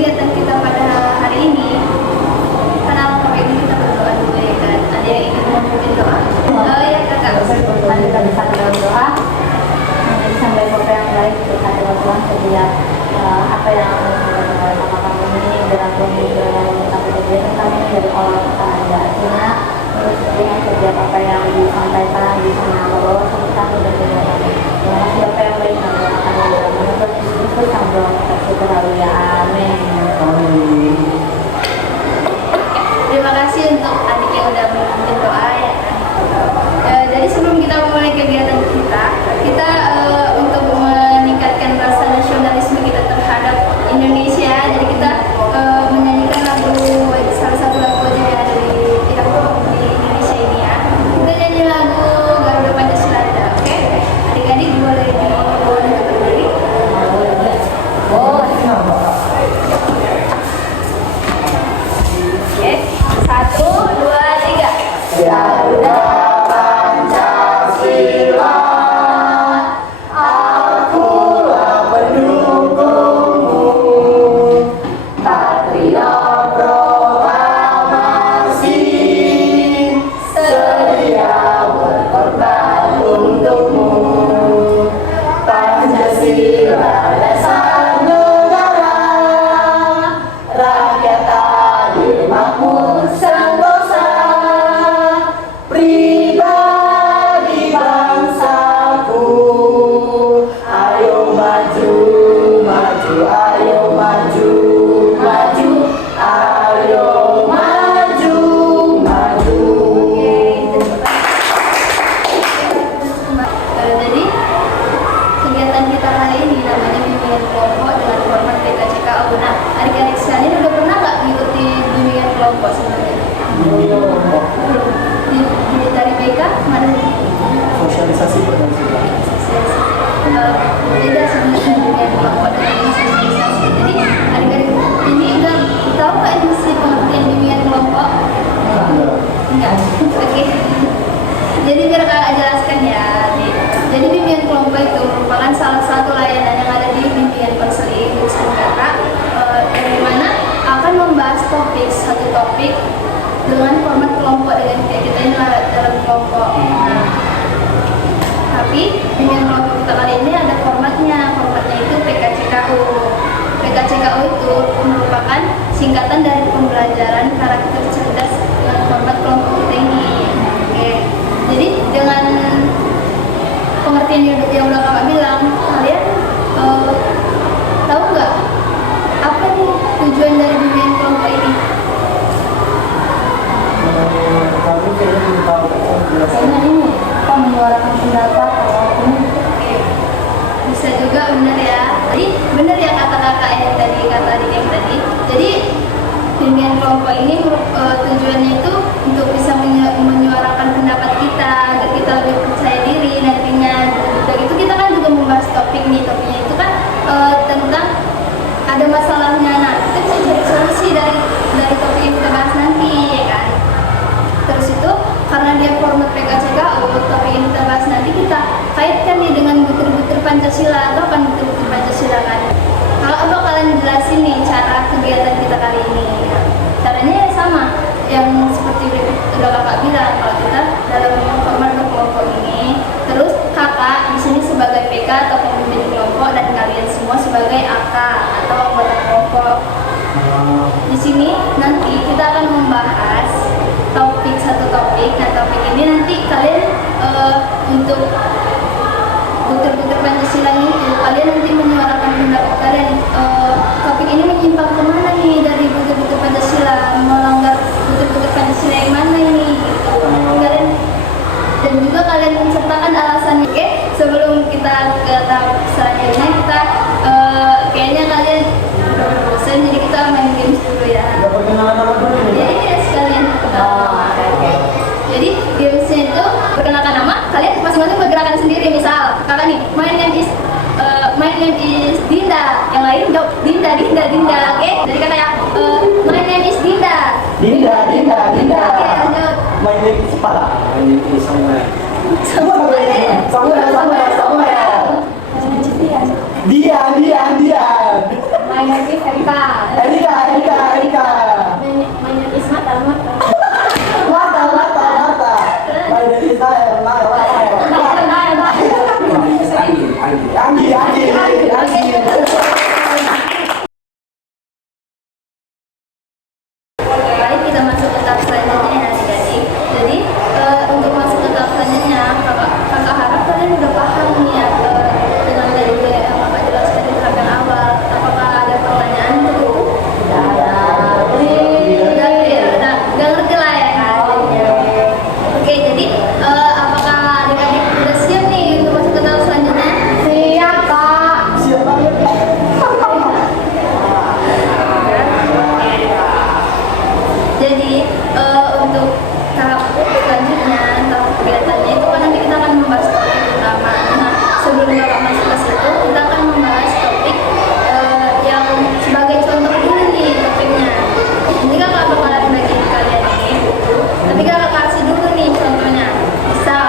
kegiatan kita pada hari ini, karena alangkah baiknya kita berdoa dulu ya kan. Ada yang ingin memimpin doa? Ya kakak. Mari kita bisa berdoa. Sampai apa yang baik untuk hadirat Tuhan setiap apa yang sama kami ini berlangsung sampai kegiatan kami dari awal sampai akhirnya. Terus dengan setiap apa yang disampaikan bisa membawa kami dan juga kami. Dengan siapa yang baik kami akan berdoa menurut Yesus sambil kasih haleluya. Amin. Terima kasih untuk adik yang udah memimpin doa ya kan. Jadi sebelum kita memulai kegiatan kita untuk meningkatkan rasa nasionalisme kita terhadap Indonesia, jadi kita menyanyikan salah satu lagu aja yang ada di Indonesia ini ya. Kita nyanyi lagu Garuda Pancasila, oke? Adik-adik boleh untuk berdiri. Oke, 1, 2, 3. Garuda Pancasila, akulah pendukungmu. Patria proklamasi, sedia berkorban untukmu. Pancasila dasar negara, rakyat adil makmur sentosa. Pribadi bangsaku, ayo maju, maju, ayo maju, maju, ayo maju, maju. Jadi kegiatan kita kali ini namanya bimbingan kelompok dengan format PKCKU. Nah, adik-adik sekalian udah pernah nggak mengikuti bimbingan kelompok sebenarnya? Dari BK mana? Sosialisasi Pancasila. Beda sebenarnya bimbingan kelompok dengan sosialisasi. Jadi adik-adik ini udah tahu nggak ini sih pengertian bimbingan kelompok? Enggak. Oke. Jadi biar kakak jelaskan ya. Jadi bimbingan kelompok itu merupakan salah satu layanan yang ada di bimbingan konseling jurusan kakak, yang dimana akan membahas satu topik dengan format kelompok, dengan kayak kita ini dalam kelompok. Nah, tapi bimbingan kelompok kita kali ini ada formatnya itu PKCKU. PKCKU itu merupakan singkatan dari pembelajaran karakter cerdas dengan format kelompok kita ini. Oke. Jadi dengan pengertian yang udah kakak bilang, kalian tahu nggak apa nih tujuan dari bimbingan kelompok ini? Kami kayaknya belum tahu penjelasan. Kayaknya ini apa menyuarakan pendapat atau Oke. Bisa juga benar ya. Jadi benar ya kata kakak yang tadi, kata adik yang tadi. Jadi bimbingan kelompok ini tujuannya itu untuk bisa menyuarakan pendapat kita agar kita lebih percaya diri nantinya. Udah gitu kita kan juga membahas topiknya itu kan tentang ada masalahnya. Nah, kita bisa cari solusi dari topik yang kita bahas nanti ya kan. Terus itu karena dia format PKCKU, topik yang kita bahas nanti kita kaitkan nih dengan butir-butir Pancasila. Atau kan butir-butir Pancasila kan. Kalau abang kalian jelasin nih cara kegiatan kita kali ini. Caranya ya sama, yang seperti udah kakak bilang, kalau kita dalam format berkelompok ini, terus kakak di sini sebagai PK atau pemimpin kelompok dan kalian semua sebagai AK atau anggota kelompok. Di sini nanti kita akan membahas satu topik. Nah, topik ini nanti kalian untuk butir-butir Pancasila itu kalian nanti menyuarakan pendapat kalian. Topik ini menyimpang kemana nih dari butir-butir Pancasila, melanggar butir-butir Pancasila yang mana ini gitu. Kalian dan juga kalian menceritakan alasannya. Oke, sebelum kita ke tahap selanjutnya kita kayaknya kalian bosan, jadi kita main games dulu ya. Perkenalan nama dulu nih. Iya, sekalian. Jadi gamesnya itu perkenalkan nama, kalian masing-masing bergerakan sendiri. Misal kakak nih, my name is Dinda, yang lain jawab Dinda, oke? Jadi kata ya, my name is Dinda. Dinda. Oke, lanjut. My name is Pala. My name is Samuel. Samuel. Dia. My name is Erika. Erika. My name is Mata. Marta. My name is Anggi. Baik, kita masuk ke tahap selanjutnya ya adik-adik. Jadi untuk masuk ke tahap selanjutnya, kakak harap kalian udah paham nih ya dengan tadi yang kakak jelaskan di tahap yang awal. Apakah ada pertanyaan tuh? Tidak ada. Udah clear, udah ngerti lah ya kan? Oke, jadi apakah adik-adik udah siap nih untuk masuk ke tahap selanjutnya? Siap, Kak. Siap banget. Jadi untuk tahap selanjutnya, tahap kegiatannya itu kan nanti kita akan membahas topik utama. Nah, sebelum kakak masuk ke situ, kita akan membahas topik yang sebagai contoh dulu nih topiknya. Ini kakak bakalan bagi kalian ini buku, tapi kakak kasih dulu nih contohnya. Misal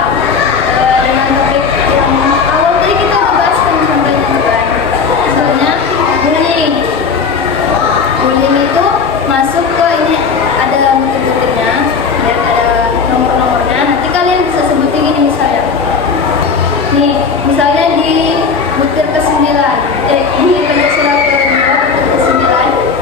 dengan topik yang awal tadi kita udah bahas kan contohnya itu kan. Misalnya bullying. Bullying itu masuk ke ini ada butir-butirnya, lihat ada nomor-nomornya. Nanti kalian bisa sebutin gini misalnya. Nih, misalnya di butir ke-9, di Pancasila ke-2, butir ke-9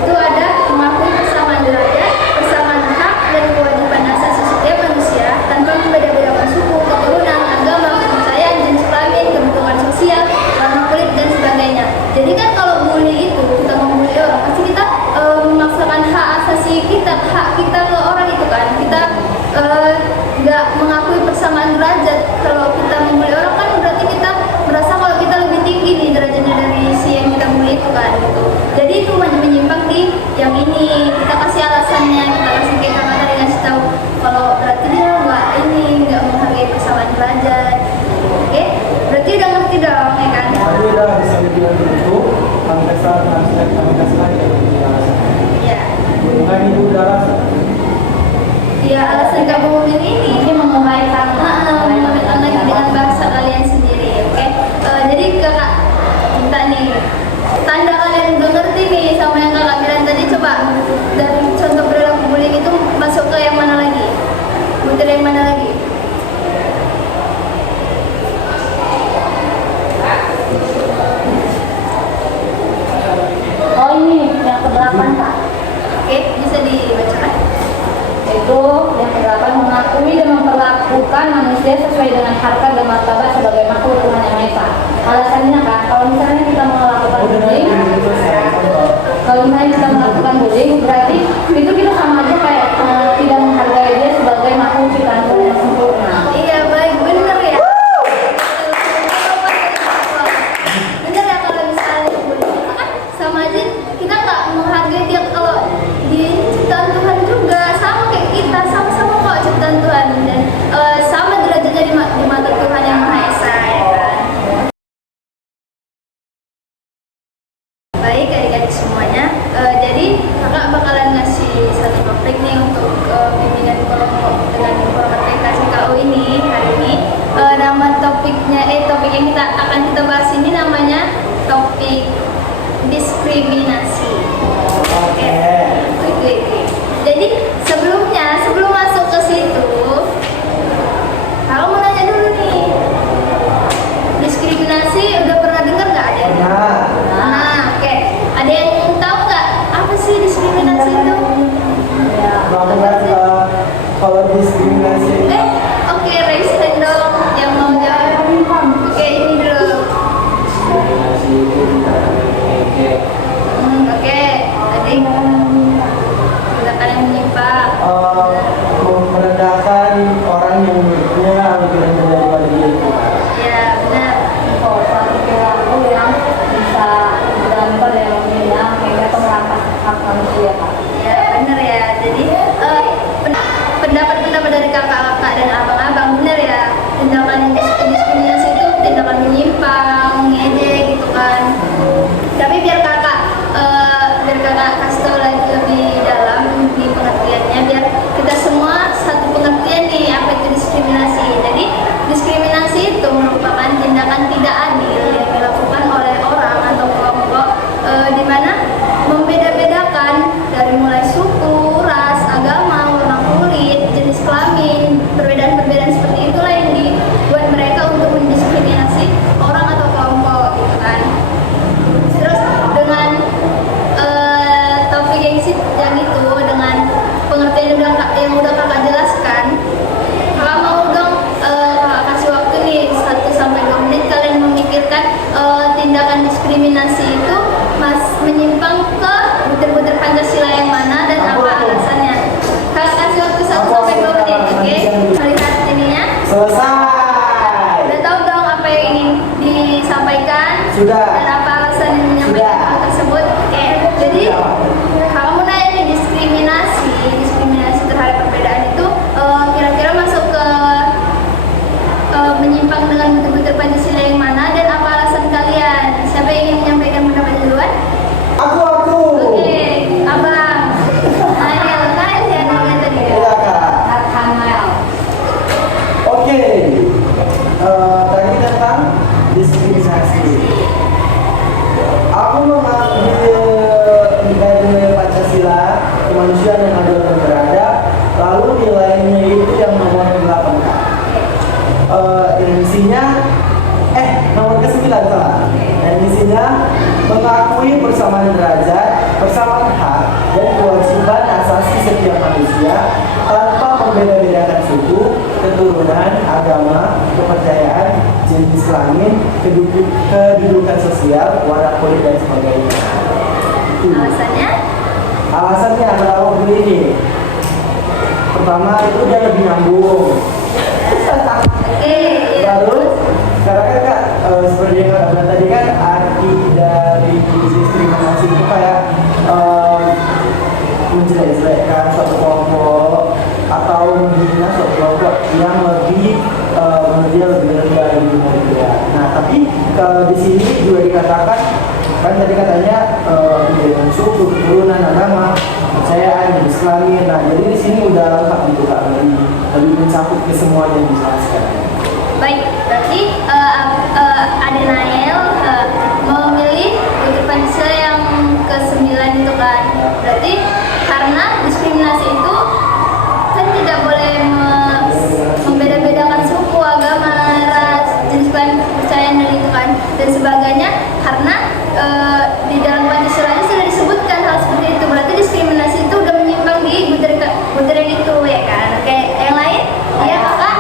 itu ada mengakui persamaan derajat, persamaan hak dan kewajiban asasi setiap manusia tanpa membeda-bedakan suku, keturunan, agama, kepercayaan, jenis kelamin, kebutuhan sosial, warna kulit dan sebagainya. Jadi kan kalau bully itu kita membuli orang, pasti kita memaksakan hak asasi kita, hak kita ke orang itu kan. Kita nggak mengakui persamaan derajat. Kalau kita membuli orang kan berarti kita merasa kalau kita lebih tinggi nih derajatnya dari si yang kita bully itu kan gitu. Jadi itu menyimpang di yang ini. Kita kasih alasannya, kita kasih kayak kakak tadi ngasih tahu kalau berarti dia nggak menghargai persamaan derajat. Oke, berarti udah ngerti dong ya kan? Tadi udah bisa dibilang begitu. Pancasila Iya. Dengan ibu darah. Iya, alasan gabungin ini Menguraikan mengenai dengan bahasa kalian sendiri, oke? Jadi kakak minta nih tanda kalian udah ngerti nih sama yang kakak bilang tadi. Coba dari contoh perilaku bullying itu masuk ke yang mana lagi? Butir yang mana lagi? Oh ini yang ke-8, Kak. Oke, bisa dibacakan? Itu yang ke-8, mengakui dan memperlakukan manusia sesuai dengan harkat dan martabat sebagai makhluk Tuhan yang Maha Esa. Alasannya kan, kalau misalnya kita melakukan bullying, berarti itu kita sama aja kayak tidak menghargai dia sebagai makhluk ciptaan Tuhan yang sempurna. Iya, baik, bener ya. Bener ya, kalau misalnya bullying itu kan sama aja kita nggak menghargai dia. Kalau di ciptaan Tuhan juga sama kayak kita, sama-sama kok ciptaan Tuhan dan sama derajatnya di mata Tuhan yang Maha Esa ya kan. Baik adik-adik semuanya, jadi kakak bakalan ngasih satu topik nih untuk bimbingan kelompok dengan format KKU ini hari ini. Nama topiknya, topik yang kita bahas ini namanya topik diskriminasi. Oke. Jadi sebelum masuk ke situ, aku mau nanya dulu nih, diskriminasi udah pernah dengar nggak ada? Nah, oke. Ada yang tahu nggak apa sih diskriminasi itu? Banget kalau diskriminasi. Oke, raise hand dong yang mau jawab. Oke, ini dulu. Diskriminasi itu tindakan diskriminasi itu menyimpang ke butir-butir Pancasila yang mana dan apa alasannya. Kakak kasih waktu 1 sampai 2 menit, oke? Melihat ininya. Selesai. Udah tahu dong apa yang ingin disampaikan? Sudah. Dan apa alasan yang menyampaikan hal tersebut? Oke. Jadi kamu nanya nih, diskriminasi terhadap perbedaan itu kira-kira masuk ke menyimpang dengan butir-butir Pancasila yang mana dan apa alasan kalian? Siapa yang ingin menyampaikan pendapat duluan? Aku. Oke, abang. Nail ya namanya tadi ya. Iya, Kak. Kamel. Oke. Tadi tentang diskriminasi. Aku mengambil nilai Pancasila, kemanusiaan yang adil dan beradab, lalu nilainya itu yang nomor 8, Kak. Yang isinya nomor ke-9 salah. Yang isinya mengakui persamaan derajat, persamaan hak dan kewajiban asasi setiap manusia tanpa membeda-bedakan suku, keturunan, agama, kepercayaan, jenis kelamin, kedudukan sosial, warna kulit dan sebagainya. Alasannya? Alasannya adalah begini. Pertama itu dia lebih nyambung. Oke, ya. Lalu sekarang kan Kak, seperti yang Kak bilang tadi kan arti dari diskriminasi itu kayak menjelek-jelekkan suatu kelompok atau menghina suatu kelompok yang lebih dia lebih rendah dari dia. Nah tapi di sini juga dikatakan kan tadi katanya dengan suku, keturunan, agama, kepercayaan, jenis kelamin. Nah jadi di sini udah lengkap gitu Kak, lebih mencakup ke semuanya yang dijelaskan. Baik, berarti Ade Nael memilih butir Pancasila yang ke-9 itu kan. Berarti karena diskriminasi itu kan tidak boleh membeda-bedakan suku, agama, ras, jenis kelamin, kepercayaan dan itu kan dan sebagainya, karena di dalam Pancasila sudah disebutkan hal seperti itu. Berarti diskriminasi itu udah menyimpang di butir yang itu ya kan. Oke, yang lain? Ya Kakak?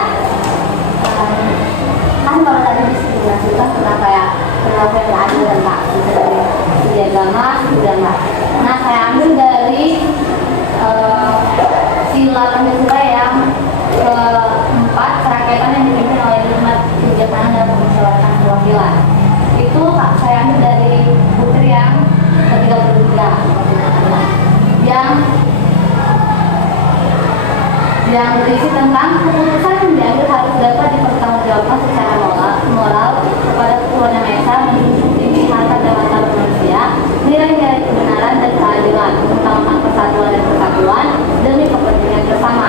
Kan kalau tadi diskriminasi kan tentang kayak perilaku yang gak adil dan tak bisa dari segi agama, sudah enggak. Nah saya ambil dari sila Pancasila yang keempat, kerakyatan yang dipimpin oleh nikmat kebijaksanaan dan permusyawaratan perwakilan. Itu saya ambil dari butir yang ke-33 yang berisi tentang keputusan yang diambil harus dapat dipertanggungjawabkan secara moral kepada Tuhan Yang Maha Esa, menjunjung tinggi harkat dan martabat manusia, nilai-nilai kebenaran dan keadilan, mengutamakan persatuan dan kesatuan demi kepentingan bersama.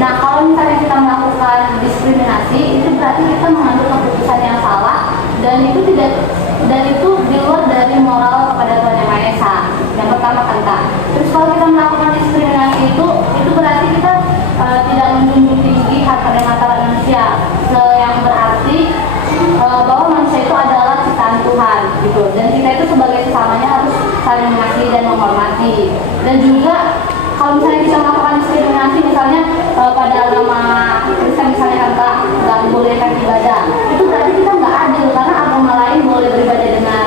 Nah, kalau misalnya kita melakukan diskriminasi, itu berarti kita mengambil keputusan yang salah dan itu di luar dari moral kepada Tuhan Yang Maha Esa. Yang pertama kan Kak. Terus kalau kita melakukan diskriminasi itu berarti kita tidak menjunjung tinggi harkat dan martabat manusia, yang berarti bahwa manusia itu adalah ciptaan Tuhan gitu, dan kita itu sebagai sesamanya harus saling mengasihi dan menghormati. Dan juga kalau misalnya kita melakukan diskriminasi, misalnya pada agama Kristen misalnya kan nggak bolehkan ibadah, itu berarti kita nggak adil karena agama lain boleh beribadah dengan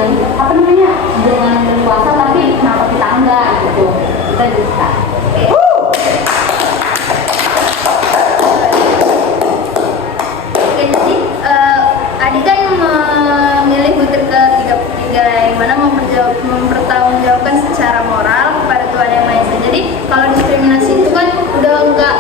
dengan berpuasa, tapi kenapa kita enggak gitu. Kita bisa. Jadi Adi kan memilih butir ke-33 yang mana mempertanggungjawabkan secara moral kepada Tuhan Yang Maha Esa. Jadi kalau diskriminasi itu kan udah enggak,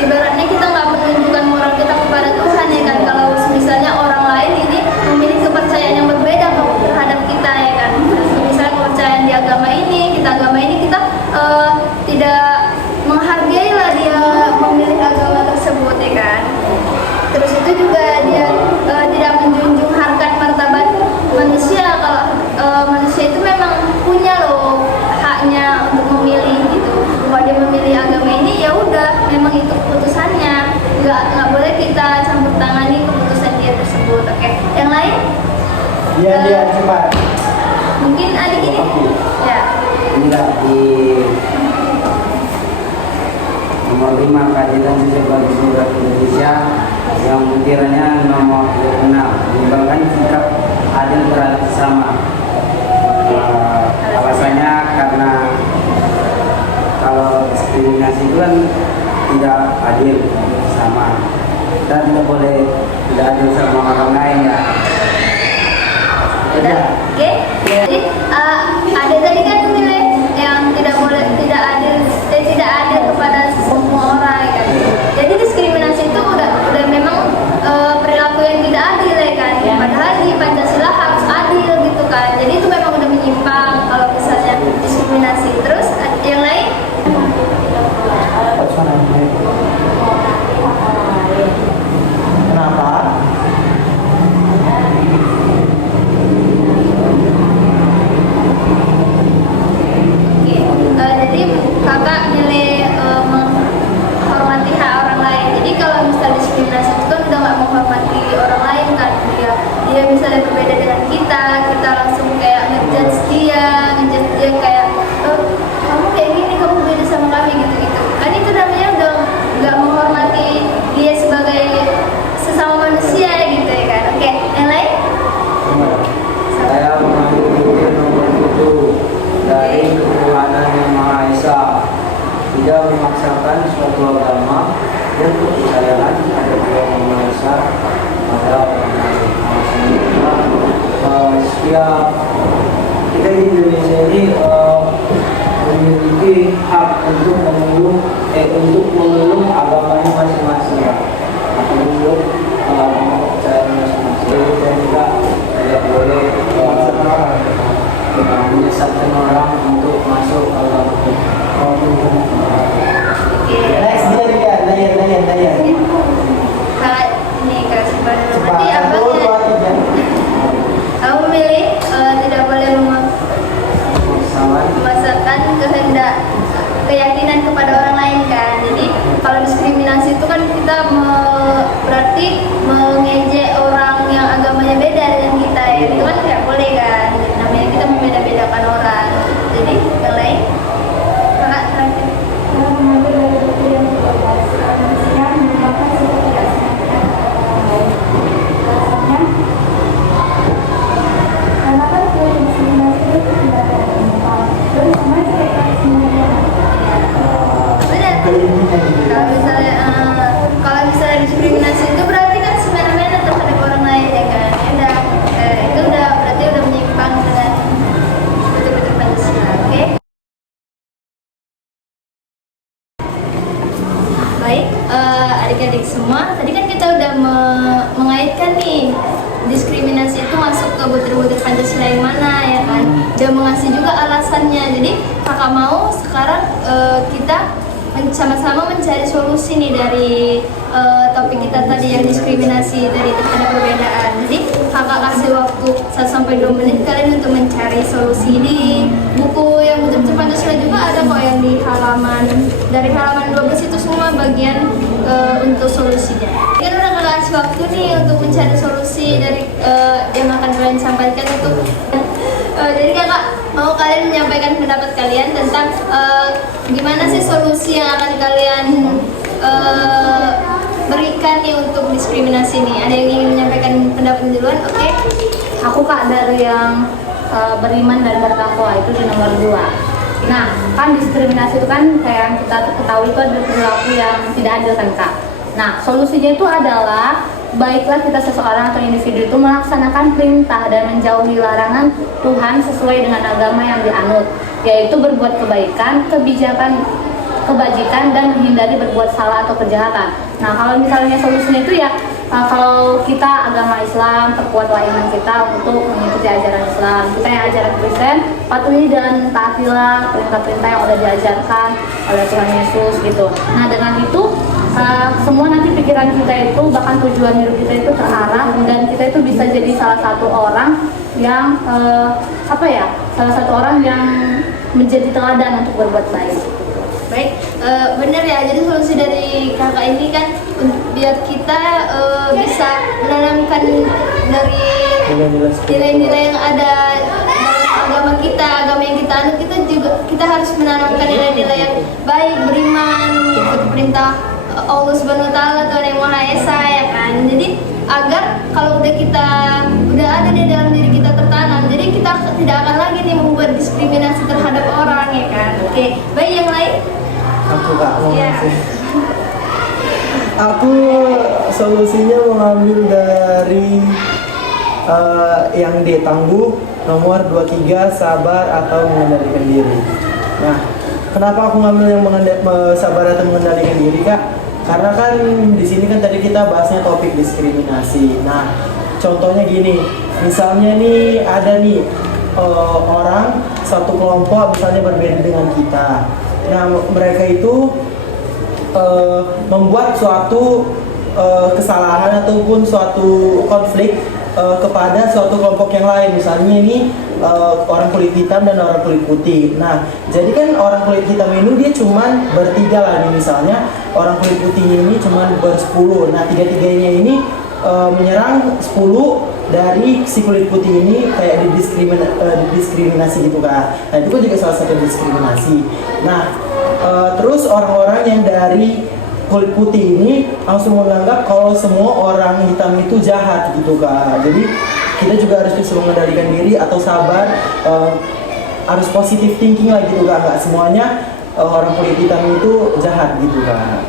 ibaratnya kita nggak menunjukkan moral kita kepada Tuhan ya kan. Kalau misalnya orang lain ini memiliki kepercayaan yang berbeda terhadap kita ya kan. Misalnya kepercayaan di agama ini, kita tidak menghargai lah dia memilih agama tersebut ya kan. Terus itu juga dia tidak menjunjung harkat martabat manusia. Kalau manusia itu memang punya loh haknya untuk memilih gitu. Kalau dia memilih agama ini ya udah, memang itu keputusannya. Nggak boleh kita campur tangani keputusan dia tersebut. Oke, yang lain? Dia cepat. Mungkin adik ini? Ya. Enggak di nomor 5 kajian siswa bagi seluruh Indonesia yang butirannya nomor 26 mengembangkan sikap adil berarti sama. Alasannya karena kalau diskriminasi itu kan tidak adil sama, dan tidak boleh tidak adil sama orang lain ya. Udah, oke. Jadi ada tadi kan nilai yang tidak boleh, tidak adil kepada semua orang ya kan. Jadi diskriminasi itu udah memang perilaku yang tidak adil ya kan. Padahal di Pancasila harus adil gitu kan. Jadi itu memang udah menyimpang kalau misalnya diskriminasi. Terus yang lain? Kenapa? Oke, jadi kakak nilai menghormati hak orang lain. Jadi kalau misalnya diskriminasi itu kan udah nggak menghormati orang lain kan. Dia misalnya berbeda dengan kita langsung kayak ngejudge dia kayak kamu kayak gini, kamu beda sama kami gitu. Kan itu namanya udah nggak menghormati dia sebagai sesama manusia gitu ya kan. Oke, yang lain? Saya mengambil bukti nomor 7 dari Ketuhanan Yang Maha Esa, tidak memaksakan suatu agama dan kepercayaan pada Tuhan Yang Maha Esa pada orang lain. Setiap kita di Indonesia ini memiliki hak untuk memeluk agamanya masing-masing, memeluk agama kepercayaan masing-masing, dan juga tidak boleh menyesatkan orang untuk masuk agama. Next dia Dayan. Kakak nih Kak Siva dulu. Cepat, Berarti 1, abangnya 2, 3. kamu milih tidak boleh memaksakan kehendak keyakinan kepada orang lain kan. Jadi kalau diskriminasi itu kan kita berarti mengejek orang yang agamanya beda dengan kita ya. Itu kan tidak boleh kan. Namanya kita membeda-bedakan orang. Jadi yang lain kakak terakhir. Mengambil dari buku yang berbasis manusia merupakan sesuatu tidak sengaja orang lain. Alasannya, karena kan diskriminasi itu tidak ada yang menyimpang. Terus sama kayak semuanya. Benar. Kalau misalnya diskriminasi itu berarti kan semena-mena terhadap orang lain ya kan. Ya udah, itu udah berarti udah menyimpang dengan betul-betul Pancasila. Oke. Baik, adik-adik semua, tadi kan kita udah mengaitkan nih diskriminasi itu masuk ke butir-butir Pancasila yang mana ya kan. Udah mengasih juga alasannya. Jadi kakak mau sekarang kita sama-sama mencari solusi nih dari topik kita tadi yang diskriminasi dari ada perbedaan. Jadi kakak kasih waktu 1-2 menit kalian untuk mencari solusi di buku yang butir-butir Pancasila juga ada kok yang di dari halaman 12 itu semua bagian untuk solusinya. Kan udah kakak kasih waktu nih untuk mencari solusi dari yang akan kalian sampaikan itu. Jadi kakak mau kalian menyampaikan pendapat kalian tentang gimana sih solusi yang akan kalian berikan nih untuk diskriminasi ini. Ada yang ingin menyampaikan pendapat duluan? Oke. Aku Kak dari yang beriman dan bertakwa itu di nomor 2. Nah, kan diskriminasi itu kan kayak yang kita ketahui itu ada perilaku yang tidak adil kan Kak. Nah, solusinya itu adalah baiklah kita seseorang atau individu itu melaksanakan perintah dan menjauhi larangan Tuhan sesuai dengan agama yang dianut, yaitu berbuat kebaikan, kebajikan dan menghindari berbuat salah atau kejahatan. Nah, kalau misalnya solusinya itu ya kalau kita agama Islam, perkuatlah iman kita untuk mengikuti ajaran Islam. Kita yang ajaran Kristen, patuhi dan taatilah perintah-perintah yang sudah diajarkan oleh Tuhan Yesus gitu. Nah, dengan itu semua nanti pikiran kita itu, bahkan tujuan hidup kita itu terarah dan kita itu bisa jadi salah satu orang yang salah satu orang yang menjadi teladan untuk berbuat baik. Baik, benar ya. Jadi solusi dari kakak ini kan biar kita bisa menanamkan dari nilai-nilai yang ada dalam agama kita, agama yang kita anut, kita harus menanamkan nilai-nilai yang baik, beriman, mengikuti perintah Allah Subhanahu wa taala, Tuhan Yang Maha Esa ya kan. Jadi agar kalau udah ada di dalam diri kita tertanam, jadi kita tidak akan lagi nih membuat diskriminasi terhadap orang ya kan. Oke, baik yang lain? Aku Kak mau Iya. ngasih. Aku solusinya mengambil dari yang D, tangguh, nomor 23, sabar atau mengendalikan diri. Nah, kenapa aku ngambil yang sabar atau mengendalikan diri Kak? Karena kan di sini kan tadi kita bahasnya topik diskriminasi. Nah, contohnya gini, misalnya nih ada nih orang satu kelompok misalnya berbeda dengan kita. Nah, mereka itu membuat suatu kesalahan ataupun suatu konflik kepada suatu kelompok yang lain. Misalnya ini orang kulit hitam dan orang kulit putih. Nah, jadi kan orang kulit hitam ini dia cuman bertiga lah nih, misalnya orang kulit putihnya ini cuman bersepuluh. Nah, tiga-tiganya ini menyerang 10 dari si kulit putih ini kayak didiskriminasi gitu kan. Nah, itu kan juga salah satu diskriminasi. Nah, terus orang-orang yang dari kulit putih ini langsung menganggap kalau semua orang hitam itu jahat gitu Kak. Jadi kita juga harus bisa mengendalikan diri atau sabar, harus positive thinking lah gitu Kak. Nggak semuanya orang kulit hitam itu jahat gitu Kak.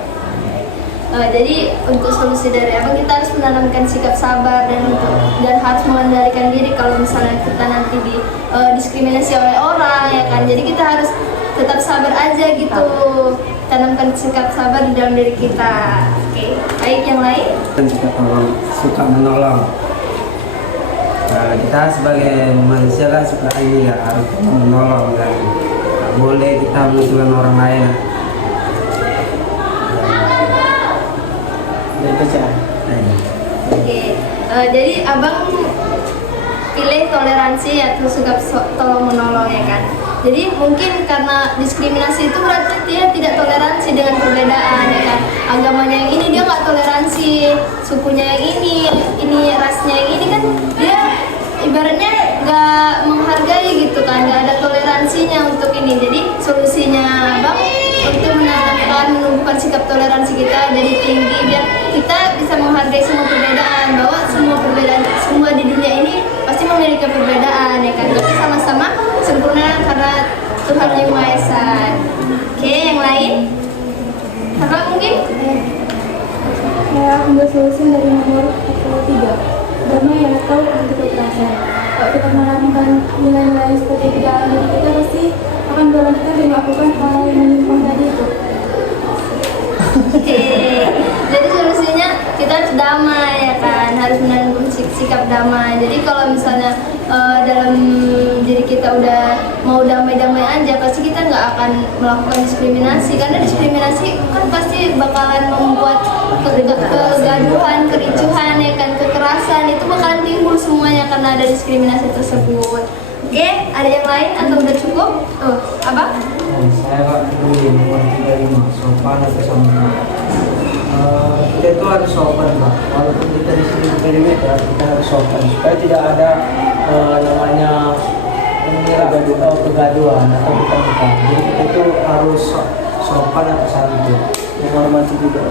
Jadi untuk solusi dari abang, kita harus menanamkan sikap sabar dan harus mengendalikan diri kalau misalnya kita nanti diskriminasi oleh orang ya kan. Jadi kita harus tetap sabar aja gitu, tanamkan sikap sabar di dalam diri kita. Oke, baik yang lain? Dan juga suka menolong. Nah, kita sebagai manusia kan suka ini ya, harus menolong kan. Nggak boleh kita membutuhkan orang lain. Itu aja. Oke, jadi abang pilih toleransi atau sikap tolong menolong ya kan. Jadi mungkin karena diskriminasi itu berarti dia tidak toleransi dengan perbedaan ya kan. Agamanya yang ini dia nggak toleransi, sukunya yang ini rasnya yang ini kan dia ibaratnya nggak menghargai gitu kan, nggak ada toleransinya untuk ini. Jadi solusinya abang untuk menumbuhkan sikap toleransi kita jadi tinggi biar kita bisa menghargai semua perbedaan, bahwa semua di dunia ini pasti memiliki perbedaan ya kan, tapi sama-sama sempurna karena Tuhan yang Maha Esa. Oke, yang lain? Kakak mungkin? Saya ambil solusi dari nomor 3, damai atau anti kekerasan. Kalau kita menanamkan nilai-nilai seperti itu dalam diri kita, pasti akan dorong kita melakukan hal yang menyimpang tadi itu. Oke, jadi solusinya kita harus damai ya kan, harus menanamkan sikap damai. Jadi kalau misalnya dalam diri kita udah mau damai-damai aja, pasti kita nggak akan melakukan diskriminasi, karena diskriminasi kan pasti bakalan membuat kegaduhan, kericuhan ya kan, kekerasan itu bakalan timbul semuanya karena ada diskriminasi tersebut. Oke, ada yang lain atau udah cukup? Abang? Saya Pak pilih nomor 35, sopan atau santun. Kita itu harus sopan Pak, walaupun kita di sini perimeter, kita harus sopan supaya tidak ada namanya kegaduhan atau bukan. Jadi kita itu harus sopan atau santun, menghormati juga.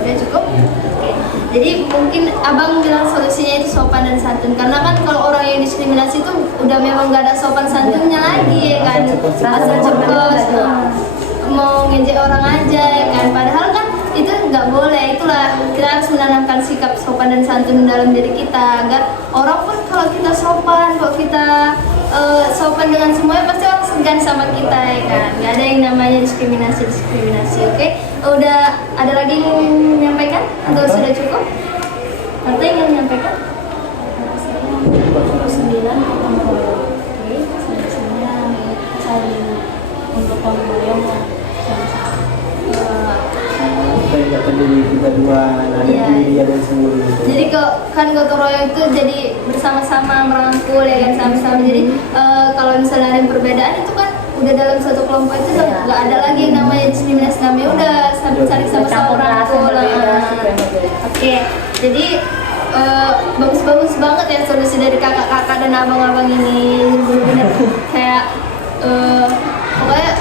Udah cukup? Oke. Jadi mungkin abang bilang solusinya itu sopan dan santun, karena kan kalau orang yang diskriminasi itu udah memang gak ada sopan santunnya lagi ya kan, asal ceplos mau ngejek orang aja ya kan, padahal kan itu nggak boleh. Itulah kita harus menanamkan sikap sopan dan santun dalam diri kita, agar orang pun kalau kita sopan, kalau kita sopan dengan semuanya, pasti orang segan sama kita ya kan. Nggak ada yang namanya diskriminasi. Oke, udah ada lagi yang menyampaikan atau sudah cukup? Atau yang menyampaikan? 9 solusinya saling untuk pemilihan Kita tidak terdiri kita dua, ada Iya. dia dan sendiri gitu. Jadi kan gotong royong itu jadi bersama-sama merangkul ya kan, sama-sama. Jadi kalau misalnya ada yang perbedaan itu kan udah dalam satu kelompok itu nggak ada lagi yang namanya diskriminasi, namanya udah saling sama-sama merangkul. Oke, jadi bagus-bagus banget ya solusi dari kakak-kakak dan abang-abang ini. Bener-bener kayak pokoknya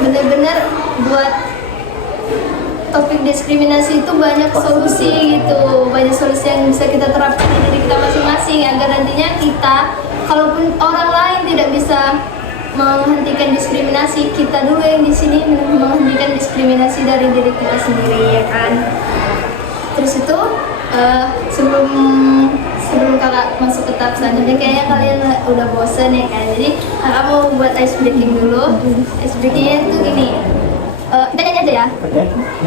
bener-bener buat topik diskriminasi itu banyak solusi gitu, banyak solusi yang bisa kita terapkan di diri kita masing-masing agar nantinya kita, kalaupun orang lain tidak bisa menghentikan diskriminasi, kita dulu yang di sini menghentikan diskriminasi dari diri kita sendiri, ya kan. Terus itu sebelum kakak masuk ke tahap selanjutnya, kayaknya kalian udah bosen ya kan. Jadi kakak mau buat ice breaking dulu. Ice breakingnya itu gini. Kita nyanyi aja ya.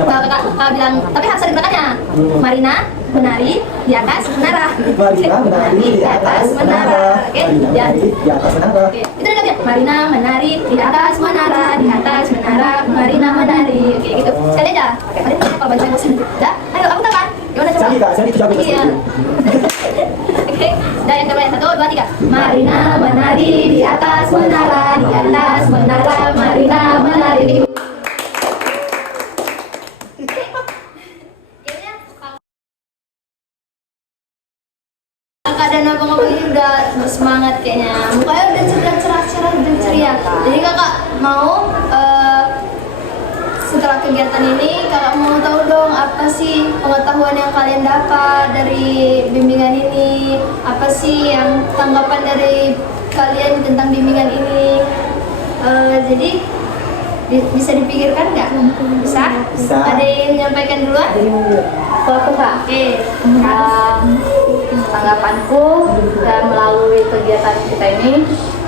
Kakak bilang, tapi harus ada gerakannya. Marina menari di atas menara. Marina menari di atas menara. Oke, Marina menari di atas menara. oke. Itu udah lihat. Marina menari di atas menara, di atas menara. Marina menari. Oke, gitu. Sekali aja. Oke, Marina kalau baju bosan. Udah, ayo aku tahu kan? Gimana coba? Jadi kak, jadi jago Iya. Oke, dan yang terbaik 1, 2, 3. Marina menari di atas menara, di atas menara. Marina menari. Kakak dan abang-abang ini udah bersemangat kayaknya. Mukanya udah cerah dan ceria. Jadi kakak mau setelah kegiatan ini, kakak mau tahu dong apa sih pengetahuan yang kalian dapat dari bimbingan ini? Apa sih yang tanggapan dari kalian tentang bimbingan ini? Jadi bisa dipikirkan nggak? Bisa? Bisa. Ada yang menyampaikan duluan? Kalau aku kak, Oke. tanggapanku dan melalui kegiatan kita ini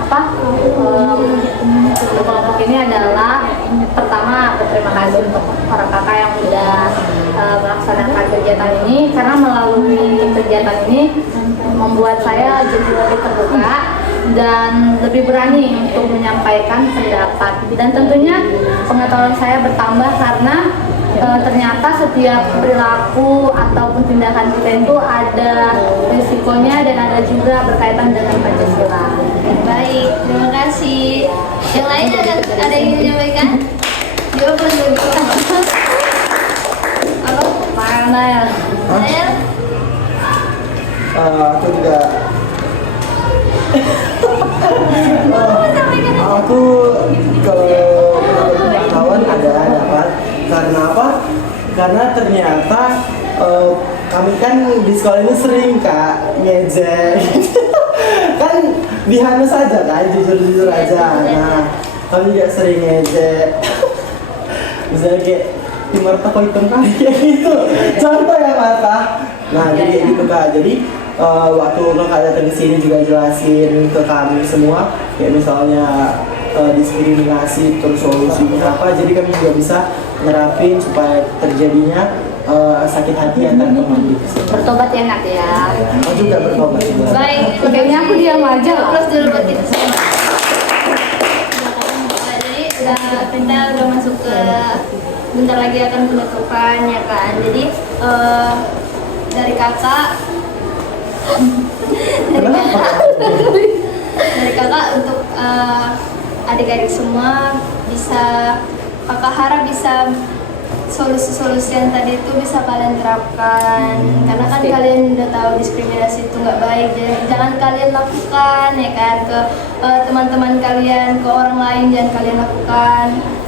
untuk kelompok ini adalah pertama berterima kasih untuk para kakak yang sudah melaksanakan kegiatan ini, karena melalui kegiatan ini membuat saya jadi lebih terbuka dan lebih berani untuk menyampaikan pendapat, dan tentunya pengetahuan saya bertambah karena ternyata setiap perilaku ataupun tindakan kita itu ada risikonya dan ada juga berkaitan dengan Pancasila. Baik, terima kasih. Yang lain ada yang ingin menyampaikan? Jawaban dulu. Halo, Mana ya? Nael? Aku juga aku kalau pengetahuan ada dapat. Karena apa? Karena ternyata kami kan di sekolah ini sering kak ngejek. Kan dihanus saja kan, jujur aja. Nah, kami juga sering ngejek. Misalnya kayak timur toko hitam kali kayak gitu. Contoh ya mata. Nah, jadi gitu kak. Jadi waktu kakak datang ke sini juga jelasin ke kami semua, kayak misalnya diskriminasi terus solusinya apa. Jadi kami juga bisa nerapin supaya terjadinya sakit hati antar teman gitu. Bertobat ya nak ya. Mau juga bertobat juga. Baik, Kayaknya aku diam aja. Terus dulu buat kita semua. Jadi kita udah masuk ke bentar lagi akan penutupan ya kan. Jadi dari kakak untuk adik-adik semua bisa, kakak harap bisa solusi-solusi yang tadi itu bisa kalian terapkan, karena kan kalian udah tahu diskriminasi itu nggak baik, jadi jangan kalian lakukan ya kan, ke teman-teman kalian, ke orang lain jangan kalian lakukan.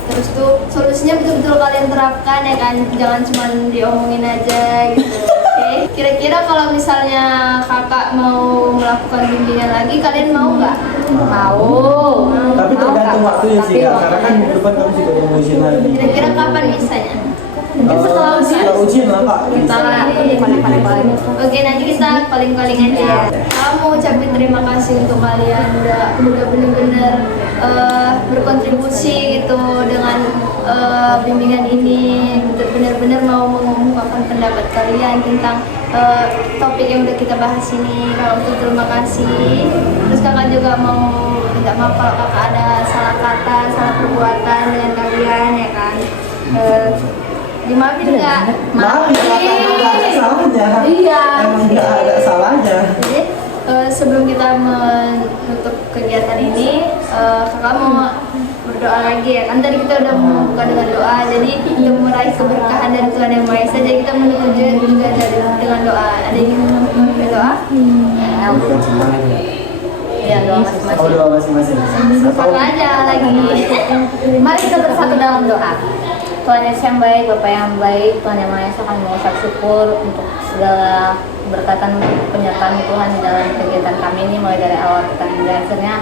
Terus tuh solusinya betul-betul kalian terapkan ya kan, jangan cuma diomongin aja gitu. Oke, kira-kira kalau misalnya kakak mau melakukan bimbingan lagi, kalian mau nggak? Mau. Tapi tergantung Kak. waktunya sih Tapi kak, karena kan minggu depan kami juga mau ujian lagi. Kira-kira kapan bisanya? Mungkin setelah ujian. Setelah ujian lah kak. Kita paling-paling. Oke, nanti kita paling-paling aja ya. Kamu ucapin terima kasih untuk kalian udah bener-bener berkontribusi gitu dengan bimbingan ini, bener-bener mau mengungkapkan pendapat kalian tentang topik yang udah kita bahas ini. Kakak untuk terima kasih. Terus kakak juga mau minta maaf kalau kakak ada salah kata, salah perbuatan dengan kalian ya kan. Dimaafin nggak? Maaf ya kak, nggak ada salahnya. Iya. Emang nggak ada salahnya. Jadi sebelum kita menutup kegiatan ini, kakak mau berdoa lagi ya kan, tadi kita udah membuka dengan doa, jadi kita meraih keberkahan dari Tuhan Yang Maha Esa, jadi kita menutup juga dengan doa. Ada yang ingin berdoa? Iya, doa masing-masing. Oh doa masing-masing. Apa aja lagi? Mari kita bersatu dalam doa. Tuhan Yesus yang baik, Bapak yang baik, Tuhan yang Maha Esa, kami mengucap syukur untuk segala berkatan penyertaan Tuhan di dalam kegiatan kami ini mulai dari awal kita hingga akhirnya.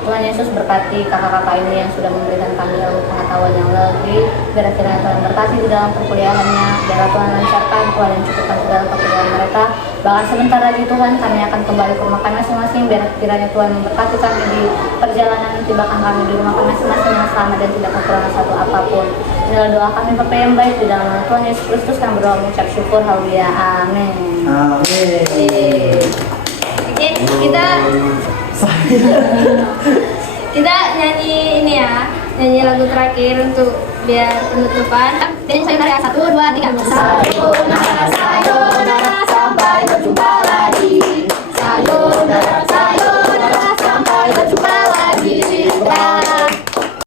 Tuhan Yesus berkati kakak-kakak ini yang sudah memberikan kami ilmu pengetahuan yang lebih. Biar akhirnya Tuhan berkati di dalam perkuliahannya. Biar Tuhan lancarkan, Tuhan yang cukupkan segala keperluan mereka. Bahkan sebentar lagi Tuhan kami akan kembali ke rumah kami masing-masing. Biar kiranya Tuhan memberkati kami di perjalanan tibakan kami di rumah kami masing-masing yang selamat dan tidak kekurangan satu apapun. Inilah doa kami Bapa yang baik di dalam nama Tuhan Yesus Kristus, kami berdoa mengucap syukur. Haleluya. Amin. Amin. Oke, kita nyanyi ini ya, nyanyi lagu terakhir untuk biar penutupan. Dan saya 1, 2, 3. Sayonara, sayonara, sampai berjumpa.